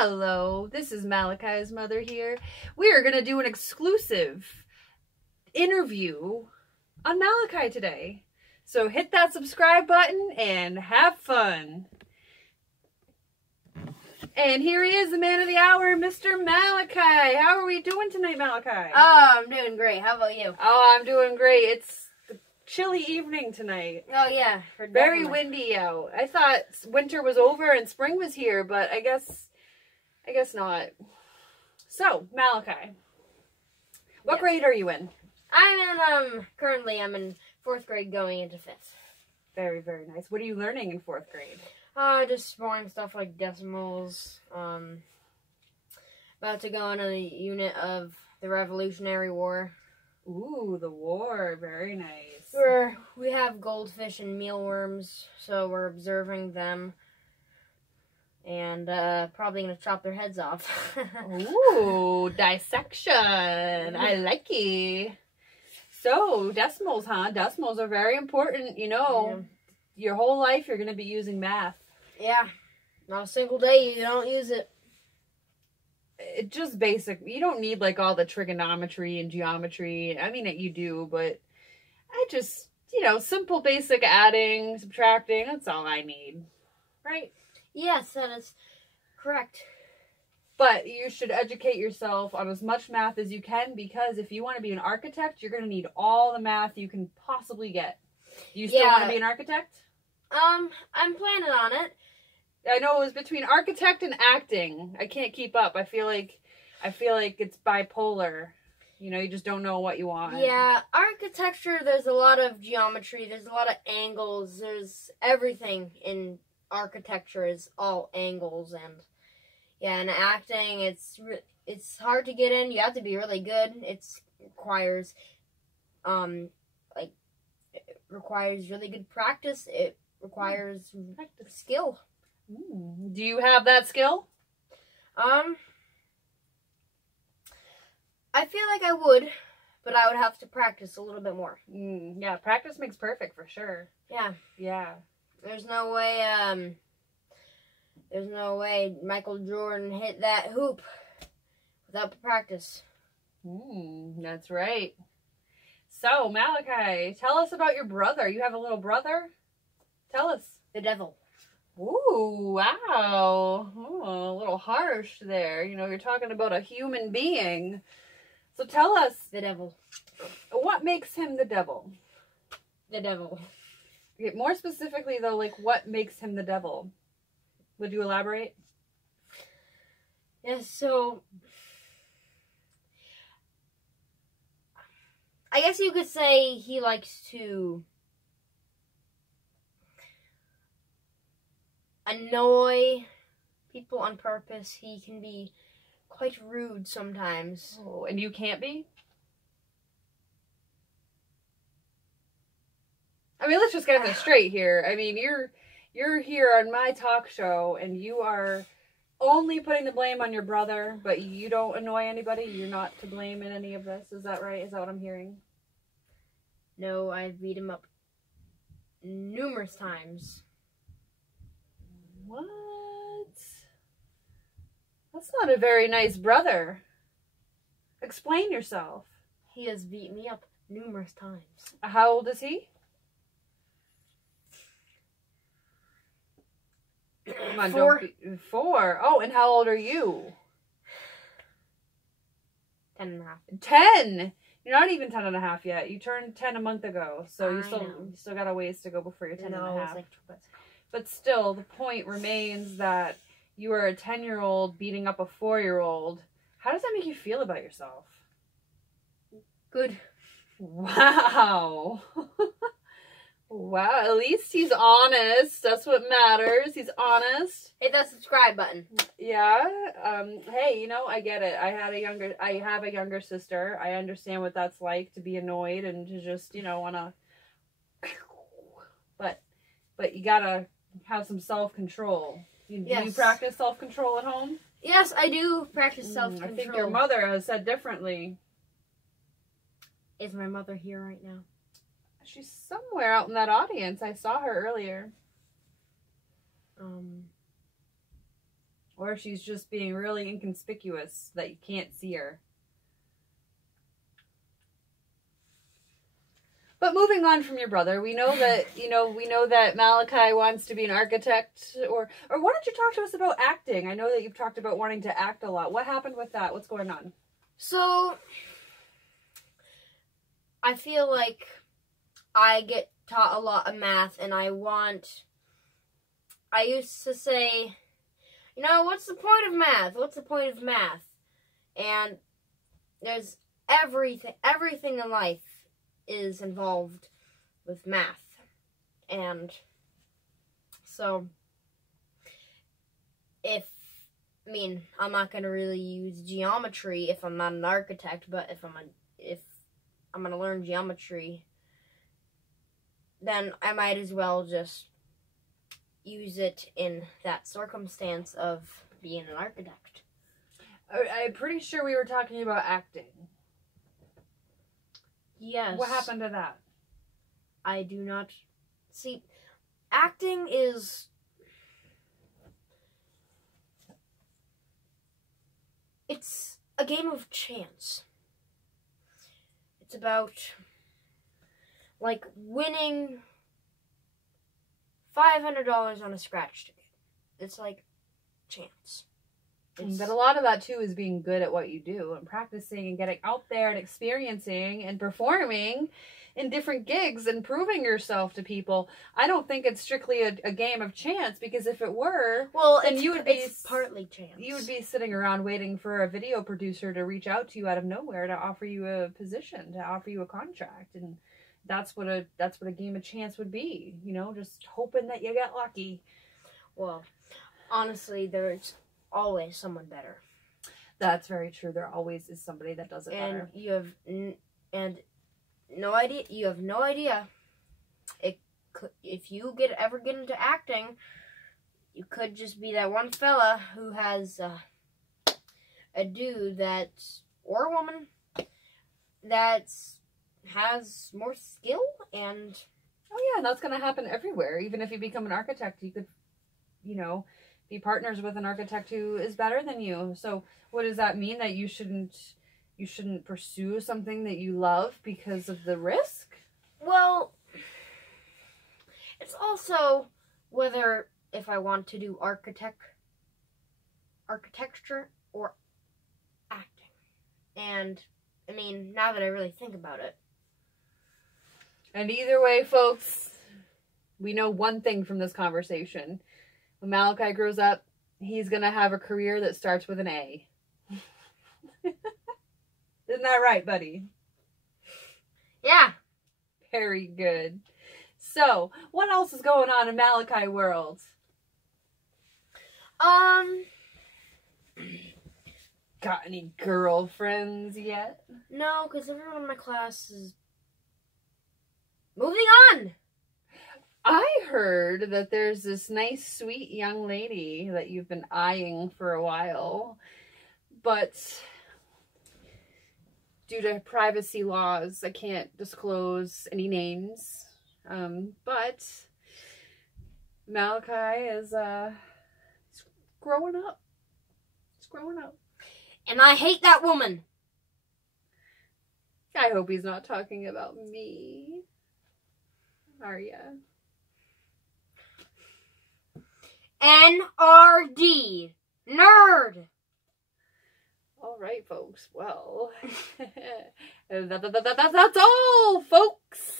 Hello, this is Malachi's mother here. We are going to do an exclusive interview on Malachi today. So hit that subscribe button and have fun. And here he is, the man of the hour, Mr. Malachi. How are we doing tonight, Malachi? Oh, I'm doing great. How about you? Oh, I'm doing great. It's a chilly evening tonight. Oh, yeah. Very windy out. I thought winter was over and spring was here, but I guess not. So, Malachi, what grade are you in? Currently I'm in 4th grade going into 5th. Very, very nice. What are you learning in 4th grade? Just boring stuff like decimals. About to go on a unit of the Revolutionary War. Ooh, the war. Very nice. We have goldfish and mealworms, so we're observing them. And probably going to chop their heads off. Ooh, dissection. I like it. So, decimals, huh? Decimals are very important. You know, your whole life you're going to be using math. Yeah. Not a single day you don't use it. It's just basic. You don't need like all the trigonometry and geometry. I mean, you do, but I just, simple basic adding, subtracting, that's all I need. Right? Yes, that is correct. But you should educate yourself on as much math as you can, because if you want to be an architect, you're going to need all the math you can possibly get. You still want to be an architect? I'm planning on it. I know it was between architect and acting. I can't keep up. I feel like it's bipolar. You just don't know what you want. Yeah, architecture, there's a lot of geometry, there's a lot of angles, there's everything in architecture is all angles, and in acting it's hard to get in. You have to be really good. It requires really good practice. It requires skill. Do you have that skill? I feel like I would, but I would have to practice a little bit more. Yeah, practice makes perfect for sure. Yeah. There's no way Michael Jordan hit that hoop without practice. That's right. So, Malachi, tell us about your brother. You have a little brother? Tell us. The devil. Ooh, wow. Oh, a little harsh there. You're talking about a human being. So tell us. The devil. What makes him the devil? The devil. Okay, more specifically, though, like, what makes him the devil? Would you elaborate? Yes, so I guess you could say he likes to annoy people on purpose. He can be quite rude sometimes. Oh, and you can't be? I mean, let's just get this straight here. I mean, you're here on my talk show, and you are only putting the blame on your brother, but you don't annoy anybody? You're not to blame in any of this? Is that right? Is that what I'm hearing? No, I've beat him up numerous times. What? That's not a very nice brother. Explain yourself. He has beat me up numerous times. How old is he? Come on, 4. 4. Oh, and how old are you? 10 and a half. 10? You're not even 10 and a half yet. You turned 10 a month ago, so you still got a ways to go before you're 10 and a half. But still, the point remains that you are a 10-year-old beating up a 4-year-old. How does that make you feel about yourself? Good. Wow. Wow, at least he's honest. That's what matters. He's honest. Hit that subscribe button. Yeah. Hey, I get it. I have a younger sister. I understand what that's like, to be annoyed and to just, wanna. But you gotta have some self-control. Do you practice self-control at home? Yes, I do practice self-control. I think your mother has said differently. Is my mother here right now? She's somewhere out in that audience. I saw her earlier. Or she's just being really inconspicuous that you can't see her. But moving on from your brother, we know that, we know that Malachi wants to be an architect. Or why don't you talk to us about acting? I know that you've talked about wanting to act a lot. What happened with that? What's going on? So, I feel like I get taught a lot of math, and I used to say, what's the point of math? What's the point of math? And there's everything in life is involved with math. And so, I'm not going to really use geometry if I'm not an architect, but if I'm going to learn geometry, then I might as well just use it in that circumstance of being an architect. I'm pretty sure we were talking about acting. Yes. What happened to that? I do not... See, acting is... It's a game of chance. It's about, winning $500 on a scratch ticket. It's like chance. But a lot of that, too, is being good at what you do and practicing and getting out there and experiencing and performing in different gigs and proving yourself to people. I don't think it's strictly a game of chance, because if it were, then it's partly chance. You would be sitting around waiting for a video producer to reach out to you out of nowhere to offer you a position, to offer you a contract. And that's what a game of chance would be, just hoping that you get lucky. Well, honestly, there's always someone better. That's very true. There always is somebody that does it better. You have no idea. You have no idea. If you ever get into acting, you could just be that one fella who has a dude or a woman that has more skill and. Oh yeah, that's going to happen everywhere. Even if you become an architect, you could, be partners with an architect who is better than you. So what does that mean? That you shouldn't pursue something that you love because of the risk? Well, it's also whether if I want to do architecture or acting. And now that I really think about it. And either way, folks, we know one thing from this conversation. When Malachi grows up, he's going to have a career that starts with an A. Isn't that right, buddy? Yeah. Very good. So, what else is going on in Malachi world? Got any girlfriends yet? No, because everyone in my class is moving on. I heard that there's this nice, sweet young lady that you've been eyeing for a while, but due to privacy laws, I can't disclose any names. But Malachi is he's growing up. He's growing up. And I hate that woman. I hope he's not talking about me. Are ya? NRD. Nerd. All right, folks. Well, that's all, folks.